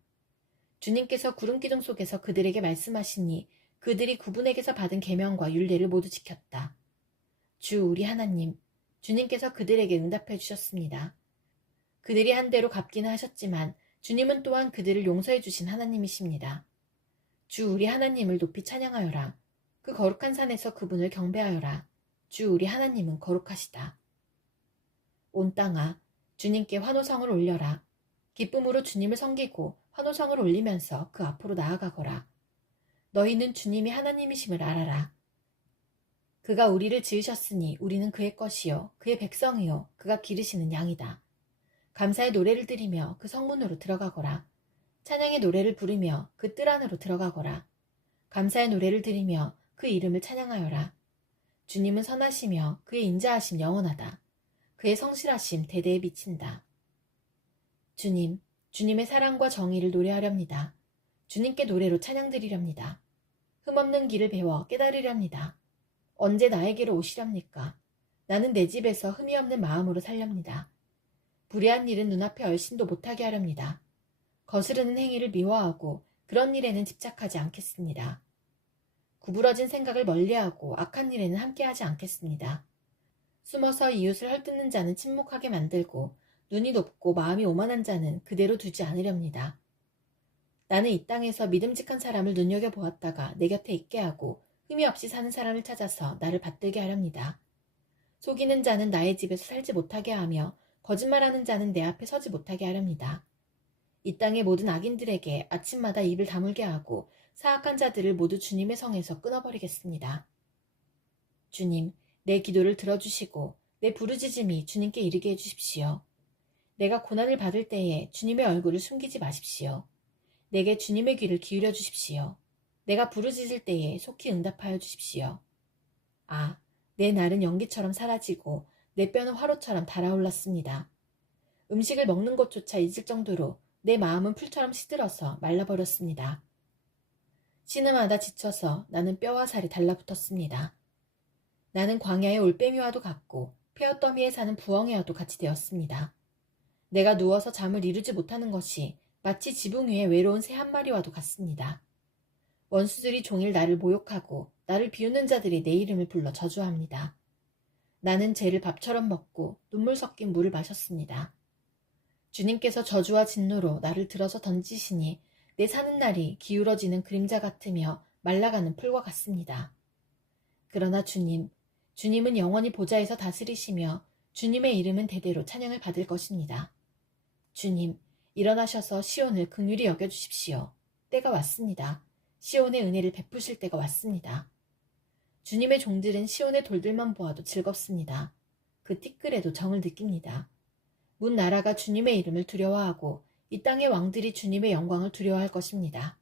주님께서 구름 기둥 속에서 그들에게 말씀하시니 그들이 그분에게서 받은 계명과 율례를 모두 지켰다. 주 우리 하나님, 주님께서 그들에게 응답해 주셨습니다. 그들이 한 대로 갚기는 하셨지만 주님은 또한 그들을 용서해 주신 하나님이십니다. 주 우리 하나님을 높이 찬양하여라. 그 거룩한 산에서 그분을 경배하여라. 주 우리 하나님은 거룩하시다. 온 땅아, 주님께 환호성을 올려라. 기쁨으로 주님을 섬기고 환호성을 올리면서 그 앞으로 나아가거라. 너희는 주님이 하나님이심을 알아라. 그가 우리를 지으셨으니 우리는 그의 것이요 그의 백성이요 그가 기르시는 양이다. 감사의 노래를 드리며 그 성문으로 들어가거라. 찬양의 노래를 부르며 그 뜰 안으로 들어가거라. 감사의 노래를 드리며 그 이름을 찬양하여라. 주님은 선하시며 그의 인자하심 영원하다. 그의 성실하심 대대에 비친다. 주님, 주님의 사랑과 정의를 노래하렵니다. 주님께 노래로 찬양드리렵니다. 흠없는 길을 배워 깨달으렵니다. 언제 나에게로 오시렵니까? 나는 내 집에서 흠이 없는 마음으로 살렵니다. 불의한 일은 눈앞에 얼씬도 못하게 하렵니다. 거스르는 행위를 미워하고 그런 일에는 집착하지 않겠습니다. 구부러진 생각을 멀리하고 악한 일에는 함께하지 않겠습니다. 숨어서 이웃을 헐뜯는 자는 침묵하게 만들고 눈이 높고 마음이 오만한 자는 그대로 두지 않으렵니다. 나는 이 땅에서 믿음직한 사람을 눈여겨보았다가 내 곁에 있게 하고 흠이 없이 사는 사람을 찾아서 나를 받들게 하렵니다. 속이는 자는 나의 집에서 살지 못하게 하며 거짓말하는 자는 내 앞에 서지 못하게 하렵니다. 이 땅의 모든 악인들에게 아침마다 입을 다물게 하고 사악한 자들을 모두 주님의 성에서 끊어버리겠습니다. 주님, 내 기도를 들어주시고 내 부르짖음이 주님께 이르게 해주십시오. 내가 고난을 받을 때에 주님의 얼굴을 숨기지 마십시오. 내게 주님의 귀를 기울여 주십시오. 내가 부르짖을 때에 속히 응답하여 주십시오. 아, 내 날은 연기처럼 사라지고 내 뼈는 화로처럼 달아올랐습니다. 음식을 먹는 것조차 잊을 정도로 내 마음은 풀처럼 시들어서 말라버렸습니다. 신음하다 지쳐서 나는 뼈와 살이 달라붙었습니다. 나는 광야의 올빼미와도 같고 폐어더미에 사는 부엉이와도 같이 되었습니다. 내가 누워서 잠을 이루지 못하는 것이 마치 지붕 위에 외로운 새 한 마리와도 같습니다. 원수들이 종일 나를 모욕하고 나를 비웃는 자들이 내 이름을 불러 저주합니다. 나는 죄를 밥처럼 먹고 눈물 섞인 물을 마셨습니다. 주님께서 저주와 진노로 나를 들어서 던지시니 내 사는 날이 기울어지는 그림자 같으며 말라가는 풀과 같습니다. 그러나 주님은 영원히 보좌에서 다스리시며 주님의 이름은 대대로 찬양을 받을 것입니다. 주님, 일어나셔서 시온을 긍휼히 여겨주십시오. 때가 왔습니다. 시온의 은혜를 베푸실 때가 왔습니다. 주님의 종들은 시온의 돌들만 보아도 즐겁습니다. 그 티끌에도 정을 느낍니다. 문 나라가 주님의 이름을 두려워하고 이 땅의 왕들이 주님의 영광을 두려워할 것입니다.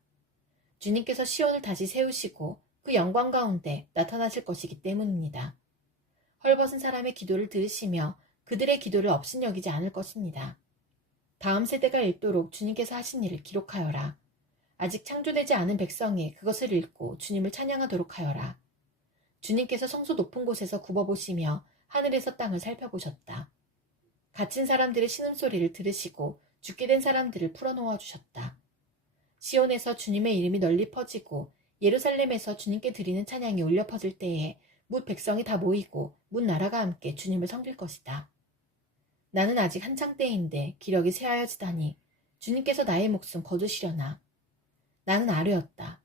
주님께서 시온을 다시 세우시고 그 영광 가운데 나타나실 것이기 때문입니다. 헐벗은 사람의 기도를 들으시며 그들의 기도를 업신여기지 않을 것입니다. 다음 세대가 읽도록 주님께서 하신 일을 기록하여라. 아직 창조되지 않은 백성이 그것을 읽고 주님을 찬양하도록 하여라. 주님께서 성소 높은 곳에서 굽어보시며 하늘에서 땅을 살펴보셨다. 갇힌 사람들의 신음소리를 들으시고 죽게 된 사람들을 풀어놓아 주셨다. 시온에서 주님의 이름이 널리 퍼지고 예루살렘에서 주님께 드리는 찬양이 울려 퍼질 때에 뭇 백성이 다 모이고 뭇 나라가 함께 주님을 섬길 것이다. 나는 아직 한창 때인데 기력이 쇠하여지다니 주님께서 나의 목숨 거두시려나. 나는 아뢰었다.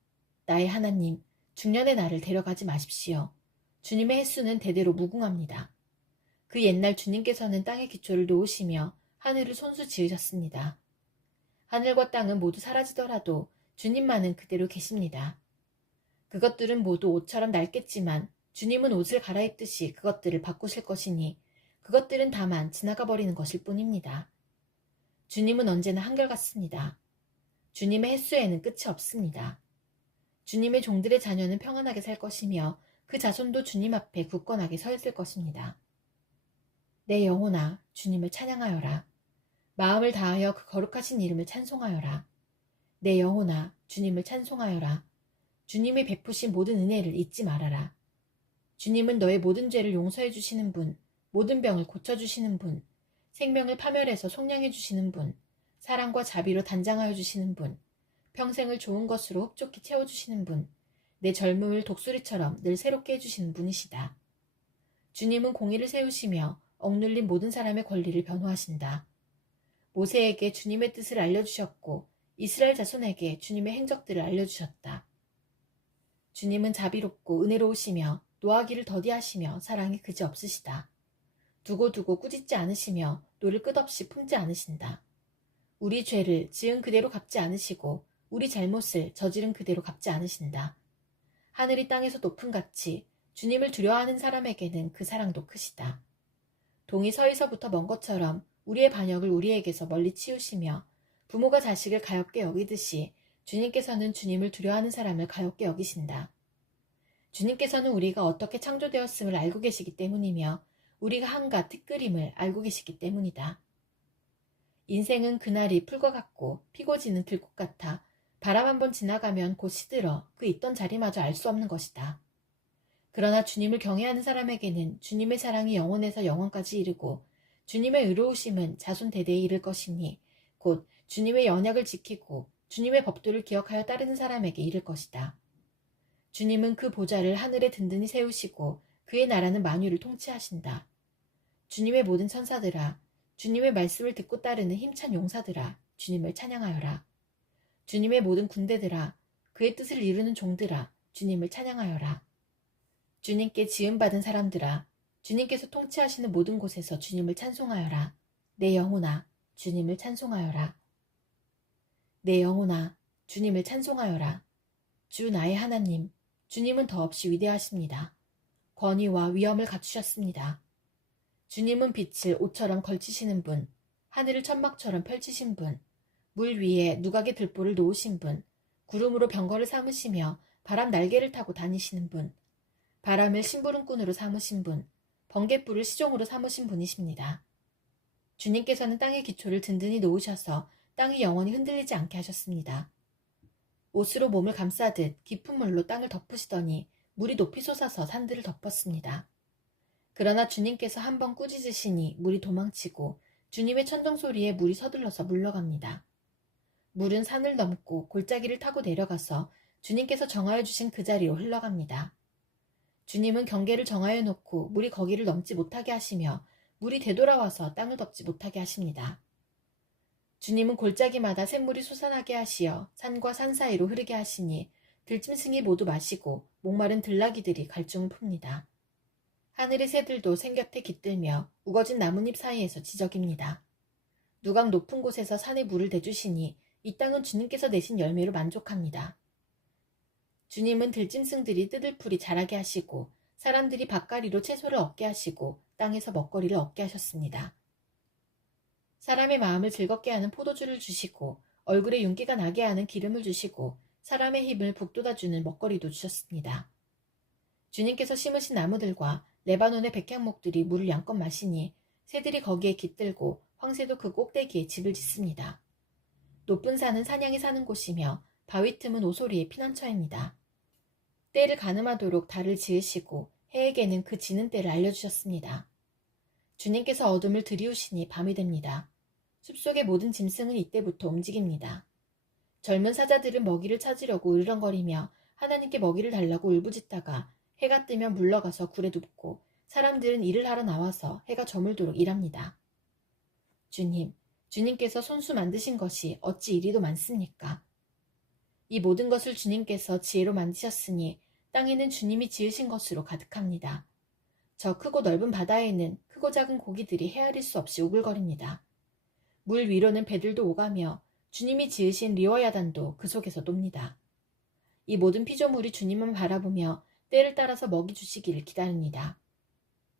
나의 하나님, 중년의 나를 데려가지 마십시오. 주님의 횟수는 대대로 무궁합니다. 그 옛날 주님께서는 땅의 기초를 놓으시며 하늘을 손수 지으셨습니다. 하늘과 땅은 모두 사라지더라도 주님만은 그대로 계십니다. 그것들은 모두 옷처럼 낡겠지만 주님은 옷을 갈아입듯이 그것들을 바꾸실 것이니 그것들은 다만 지나가 버리는 것일 뿐입니다. 주님은 언제나 한결같습니다. 주님의 횟수에는 끝이 없습니다. 주님의 종들의 자녀는 평안하게 살 것이며 그 자손도 주님 앞에 굳건하게 서 있을 것입니다. 내 영혼아, 주님을 찬양하여라. 마음을 다하여 그 거룩하신 이름을 찬송하여라. 내 영혼아, 주님을 찬송하여라. 주님이 베푸신 모든 은혜를 잊지 말아라. 주님은 너의 모든 죄를 용서해 주시는 분, 모든 병을 고쳐주시는 분, 생명을 파멸해서 속량해 주시는 분, 사랑과 자비로 단장하여 주시는 분, 평생을 좋은 것으로 흡족히 채워주시는 분, 내 젊음을 독수리처럼 늘 새롭게 해주시는 분이시다. 주님은 공의를 세우시며 억눌린 모든 사람의 권리를 변호하신다. 모세에게 주님의 뜻을 알려주셨고 이스라엘 자손에게 주님의 행적들을 알려주셨다. 주님은 자비롭고 은혜로우시며 노하기를 더디하시며 사랑이 그지없으시다. 두고두고 꾸짖지 않으시며 노를 끝없이 품지 않으신다. 우리 죄를 지은 그대로 갚지 않으시고 우리 잘못을 저지른 그대로 갚지 않으신다. 하늘이 땅에서 높음같이 주님을 두려워하는 사람에게는 그 사랑도 크시다. 동이 서에서부터 먼 것처럼 우리의 반역을 우리에게서 멀리 치우시며 부모가 자식을 가엾게 여기듯이 주님께서는 주님을 두려워하는 사람을 가엾게 여기신다. 주님께서는 우리가 어떻게 창조되었음을 알고 계시기 때문이며 우리가 한가 특그림을 알고 계시기 때문이다. 인생은 그날이 풀과 같고 피고 지는 들꽃 같아 바람 한번 지나가면 곧 시들어 그 있던 자리마저 알 수 없는 것이다. 그러나 주님을 경외하는 사람에게는 주님의 사랑이 영원에서 영원까지 이르고 주님의 의로우심은 자손 대대에 이를 것이니 곧 주님의 언약을 지키고 주님의 법도를 기억하여 따르는 사람에게 이를 것이다. 주님은 그 보좌를 하늘에 든든히 세우시고 그의 나라는 만유를 통치하신다. 주님의 모든 천사들아, 주님의 말씀을 듣고 따르는 힘찬 용사들아, 주님을 찬양하여라. 주님의 모든 군대들아, 그의 뜻을 이루는 종들아, 주님을 찬양하여라. 주님께 지음받은 사람들아, 주님께서 통치하시는 모든 곳에서 주님을 찬송하여라. 내 영혼아, 주님을 찬송하여라. 내 영혼아, 주님을 찬송하여라. 주 나의 하나님, 주님은 더없이 위대하십니다. 권위와 위엄을 갖추셨습니다. 주님은 빛을 옷처럼 걸치시는 분, 하늘을 천막처럼 펼치신 분, 물 위에 누각의 들보를 놓으신 분, 구름으로 병거를 삼으시며 바람 날개를 타고 다니시는 분, 바람을 심부름꾼으로 삼으신 분, 번갯불을 시종으로 삼으신 분이십니다. 주님께서는 땅의 기초를 든든히 놓으셔서 땅이 영원히 흔들리지 않게 하셨습니다. 옷으로 몸을 감싸듯 깊은 물로 땅을 덮으시더니 물이 높이 솟아서 산들을 덮었습니다. 그러나 주님께서 한번 꾸짖으시니 물이 도망치고 주님의 천정소리에 물이 서둘러서 물러갑니다. 물은 산을 넘고 골짜기를 타고 내려가서 주님께서 정하여 주신 그 자리로 흘러갑니다. 주님은 경계를 정하여 놓고 물이 거기를 넘지 못하게 하시며 물이 되돌아와서 땅을 덮지 못하게 하십니다. 주님은 골짜기마다 샘물이 솟아나게 하시어 산과 산 사이로 흐르게 하시니 들짐승이 모두 마시고 목마른 들나귀들이 갈증을 풉니다. 하늘의 새들도 생곁에 깃들며 우거진 나뭇잎 사이에서 지저깁니다. 누각 높은 곳에서 산에 물을 대주시니 이 땅은 주님께서 내신 열매로 만족합니다. 주님은 들짐승들이 뜯을 풀이 자라게 하시고 사람들이 밭가리로 채소를 얻게 하시고 땅에서 먹거리를 얻게 하셨습니다. 사람의 마음을 즐겁게 하는 포도주를 주시고 얼굴에 윤기가 나게 하는 기름을 주시고 사람의 힘을 북돋아주는 먹거리도 주셨습니다. 주님께서 심으신 나무들과 레바논의 백향목들이 물을 양껏 마시니 새들이 거기에 깃들고 황새도 그 꼭대기에 집을 짓습니다. 높은 산은 사냥이 사는 곳이며 바위 틈은 오소리의 피난처입니다. 때를 가늠하도록 달을 지으시고 해에게는 그 지는 때를 알려주셨습니다. 주님께서 어둠을 들이우시니 밤이 됩니다. 숲속의 모든 짐승은 이때부터 움직입니다. 젊은 사자들은 먹이를 찾으려고 으르렁거리며 하나님께 먹이를 달라고 울부짖다가 해가 뜨면 물러가서 굴에 눕고 사람들은 일을 하러 나와서 해가 저물도록 일합니다. 주님, 주님께서 손수 만드신 것이 어찌 이리도 많습니까? 이 모든 것을 주님께서 지혜로 만드셨으니 땅에는 주님이 지으신 것으로 가득합니다. 저 크고 넓은 바다에는 크고 작은 고기들이 헤아릴 수 없이 우글거립니다. 물 위로는 배들도 오가며 주님이 지으신 리워야단도 그 속에서 놉니다. 이 모든 피조물이 주님만 바라보며 때를 따라서 먹이 주시기를 기다립니다.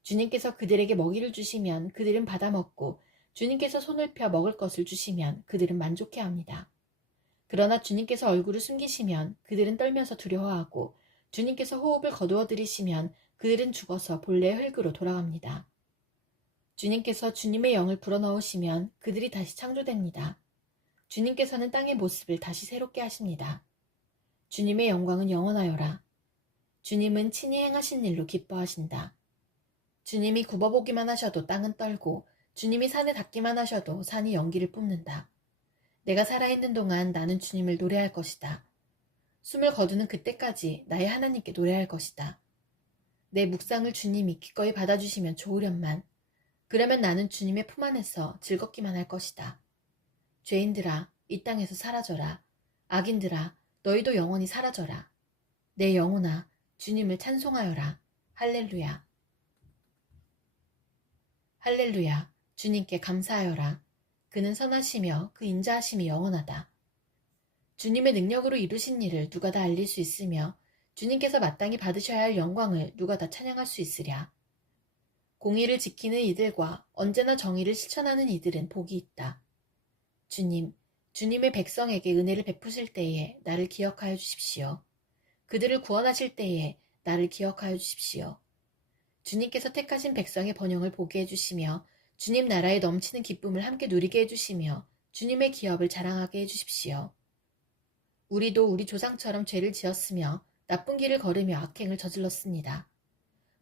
주님께서 그들에게 먹이를 주시면 그들은 받아먹고 주님께서 손을 펴 먹을 것을 주시면 그들은 만족해합니다. 그러나 주님께서 얼굴을 숨기시면 그들은 떨면서 두려워하고 주님께서 호흡을 거두어 들이시면 그들은 죽어서 본래의 흙으로 돌아갑니다. 주님께서 주님의 영을 불어넣으시면 그들이 다시 창조됩니다. 주님께서는 땅의 모습을 다시 새롭게 하십니다. 주님의 영광은 영원하여라. 주님은 친히 행하신 일로 기뻐하신다. 주님이 굽어보기만 하셔도 땅은 떨고 주님이 산에 닿기만 하셔도 산이 연기를 뿜는다. 내가 살아있는 동안 나는 주님을 노래할 것이다. 숨을 거두는 그때까지 나의 하나님께 노래할 것이다. 내 묵상을 주님이 기꺼이 받아주시면 좋으련만. 그러면 나는 주님의 품 안에서 즐겁기만 할 것이다. 죄인들아, 이 땅에서 사라져라. 악인들아, 너희도 영원히 사라져라. 내 영혼아, 주님을 찬송하여라. 할렐루야. 할렐루야. 주님께 감사하여라. 그는 선하시며 그 인자하심이 영원하다. 주님의 능력으로 이루신 일을 누가 다 알릴 수 있으며 주님께서 마땅히 받으셔야 할 영광을 누가 다 찬양할 수 있으랴. 공의를 지키는 이들과 언제나 정의를 실천하는 이들은 복이 있다. 주님, 주님의 백성에게 은혜를 베푸실 때에 나를 기억하여 주십시오. 그들을 구원하실 때에 나를 기억하여 주십시오. 주님께서 택하신 백성의 번영을 보게 해주시며 주님 나라에 넘치는 기쁨을 함께 누리게 해주시며 주님의 기업을 자랑하게 해주십시오. 우리도 우리 조상처럼 죄를 지었으며 나쁜 길을 걸으며 악행을 저질렀습니다.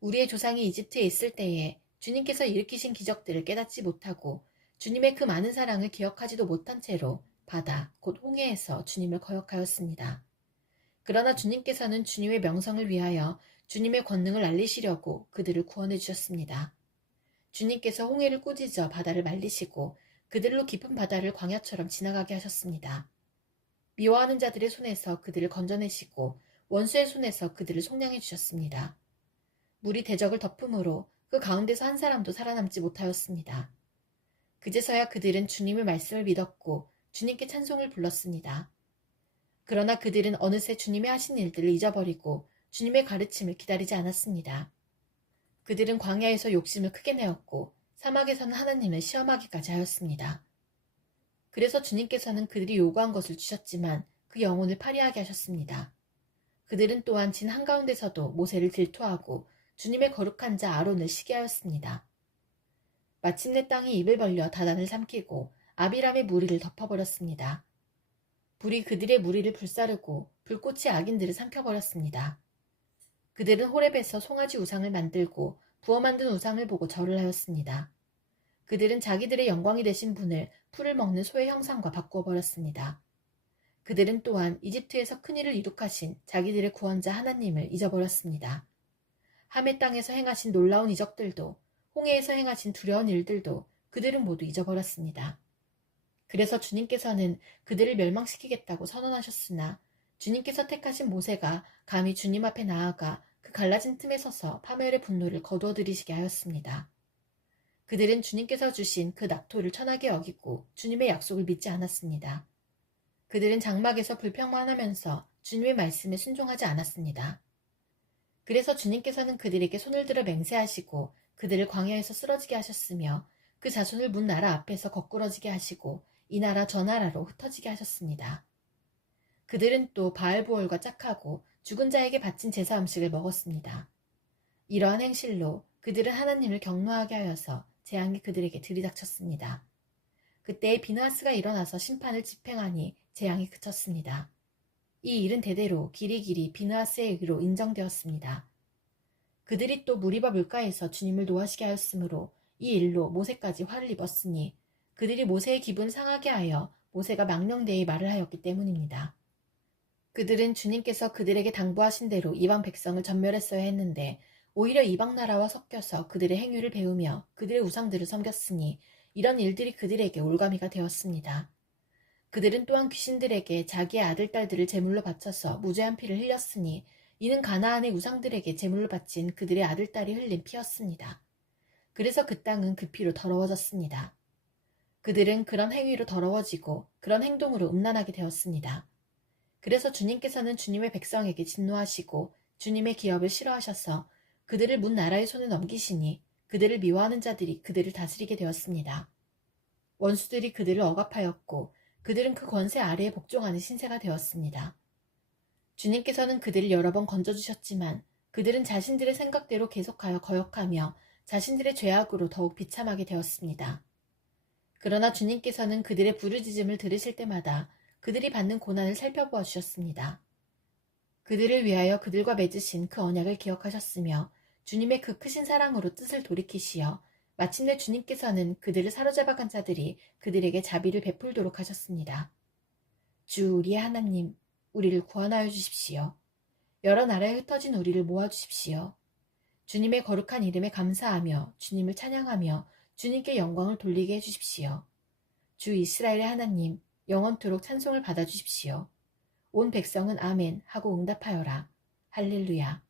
우리의 조상이 이집트에 있을 때에 주님께서 일으키신 기적들을 깨닫지 못하고 주님의 그 많은 사랑을 기억하지도 못한 채로 바다, 곧 홍해에서 주님을 거역하였습니다. 그러나 주님께서는 주님의 명성을 위하여 주님의 권능을 알리시려고 그들을 구원해 주셨습니다. 주님께서 홍해를 꾸짖어 바다를 말리시고 그들로 깊은 바다를 광야처럼 지나가게 하셨습니다. 미워하는 자들의 손에서 그들을 건져내시고 원수의 손에서 그들을 속량해 주셨습니다. 물이 대적을 덮음으로 그 가운데서 한 사람도 살아남지 못하였습니다. 그제서야 그들은 주님의 말씀을 믿었고 주님께 찬송을 불렀습니다. 그러나 그들은 어느새 주님의 하신 일들을 잊어버리고 주님의 가르침을 기다리지 않았습니다. 그들은 광야에서 욕심을 크게 내었고 사막에서는 하나님을 시험하기까지 하였습니다. 그래서 주님께서는 그들이 요구한 것을 주셨지만 그 영혼을 파리하게 하셨습니다. 그들은 또한 진 한가운데서도 모세를 질투하고 주님의 거룩한 자 아론을 시기하였습니다. 마침내 땅이 입을 벌려 다단을 삼키고 아비람의 무리를 덮어버렸습니다. 불이 그들의 무리를 불사르고 불꽃이 악인들을 삼켜버렸습니다. 그들은 호렙에서 송아지 우상을 만들고 부어 만든 우상을 보고 절을 하였습니다. 그들은 자기들의 영광이 되신 분을 풀을 먹는 소의 형상과 바꾸어 버렸습니다. 그들은 또한 이집트에서 큰일을 이룩하신 자기들의 구원자 하나님을 잊어버렸습니다. 함의 땅에서 행하신 놀라운 이적들도 홍해에서 행하신 두려운 일들도 그들은 모두 잊어버렸습니다. 그래서 주님께서는 그들을 멸망시키겠다고 선언하셨으나 주님께서 택하신 모세가 감히 주님 앞에 나아가 그 갈라진 틈에 서서 파멸의 분노를 거두어 들이시게 하였습니다. 그들은 주님께서 주신 그 낙토를 천하게 여기고 주님의 약속을 믿지 않았습니다. 그들은 장막에서 불평만하면서 주님의 말씀에 순종하지 않았습니다. 그래서 주님께서는 그들에게 손을 들어 맹세하시고 그들을 광야에서 쓰러지게 하셨으며 그 자손을 문 나라 앞에서 거꾸러지게 하시고 이 나라 저 나라로 흩어지게 하셨습니다. 그들은 또 바알보올과 짝하고 죽은 자에게 바친 제사 음식을 먹었습니다. 이러한 행실로 그들은 하나님을 경노하게 하여서 재앙이 그들에게 들이닥쳤습니다. 그때에 비느하스가 일어나서 심판을 집행하니 재앙이 그쳤습니다. 이 일은 대대로 길이길이 비느하스의 의로 인정되었습니다. 그들이 또 무리바 물가에서 주님을 노하시게 하였으므로 이 일로 모세까지 화를 입었으니 그들이 모세의 기분을 상하게 하여 모세가 망령되이 말을 하였기 때문입니다. 그들은 주님께서 그들에게 당부하신 대로 이방 백성을 전멸했어야 했는데 오히려 이방 나라와 섞여서 그들의 행위를 배우며 그들의 우상들을 섬겼으니 이런 일들이 그들에게 올가미가 되었습니다. 그들은 또한 귀신들에게 자기의 아들, 딸들을 제물로 바쳐서 무죄한 피를 흘렸으니 이는 가나안의 우상들에게 제물로 바친 그들의 아들, 딸이 흘린 피였습니다. 그래서 그 땅은 그 피로 더러워졌습니다. 그들은 그런 행위로 더러워지고 그런 행동으로 음란하게 되었습니다. 그래서 주님께서는 주님의 백성에게 진노하시고 주님의 기업을 싫어하셔서 그들을 문 나라의 손에 넘기시니 그들을 미워하는 자들이 그들을 다스리게 되었습니다. 원수들이 그들을 억압하였고 그들은 그 권세 아래에 복종하는 신세가 되었습니다. 주님께서는 그들을 여러 번 건져주셨지만 그들은 자신들의 생각대로 계속하여 거역하며 자신들의 죄악으로 더욱 비참하게 되었습니다. 그러나 주님께서는 그들의 부르짖음을 들으실 때마다 그들이 받는 고난을 살펴보아 주셨습니다. 그들을 위하여 그들과 맺으신 그 언약을 기억하셨으며 주님의 그 크신 사랑으로 뜻을 돌이키시어 마침내 주님께서는 그들을 사로잡아간 자들이 그들에게 자비를 베풀도록 하셨습니다. 주 우리의 하나님, 우리를 구원하여 주십시오. 여러 나라에 흩어진 우리를 모아주십시오. 주님의 거룩한 이름에 감사하며 주님을 찬양하며 주님께 영광을 돌리게 해주십시오. 주 이스라엘의 하나님, 영원토록 찬송을 받아주십시오. 온 백성은 아멘 하고 응답하여라. 할렐루야.